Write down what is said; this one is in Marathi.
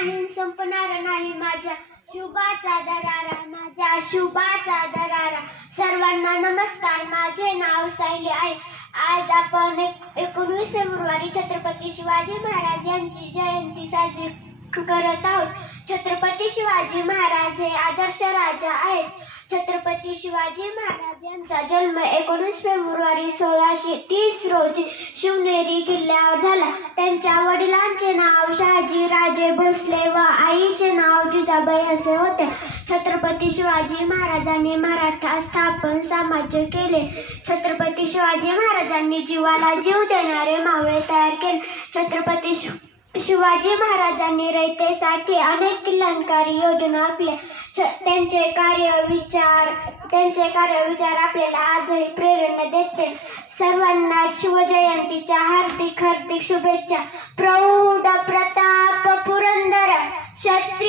नाही संपणार नाही माझ्या शुभाचा दरारा. सर्वांना नमस्कार. माझे नाव सायली आहे. आज आपण 19 फेब्रुवारी छत्रपती शिवाजी महाराज यांची जयंती साजरी करत आहोत. छत्रपती शिवाजी महाराज हे आदर्श राजा आहेत. छत्रपती शिवाजी महाराज यांचा जन्म 19 फेब्रुवारी 1630 रोजी शिवनेरी किल्ल्यावर झाला. त्यांच्या वडिलांचे नाव शहाजी राजे भोसले व आईचे नाव जिजाबाई असे होते. छत्रपती शिवाजी महाराजांनी मराठा स्थापन साम्राज्य केले. छत्रपती शिवाजी महाराजांनी जीवाला जीव देणारे मावळे तयार केले. छत्रपती शिवाजी महाराजांनी रयतेसाठी अनेक कल्याणकारी योजना आखल्या. त्यांचे कार्यविचार आपल्याला आजही प्रेरणा देते. सर्वांना शिवजयंतीच्या हार्दिक शुभेच्छा. प्रौढ प्रताप पुरंदर क्षत्रिय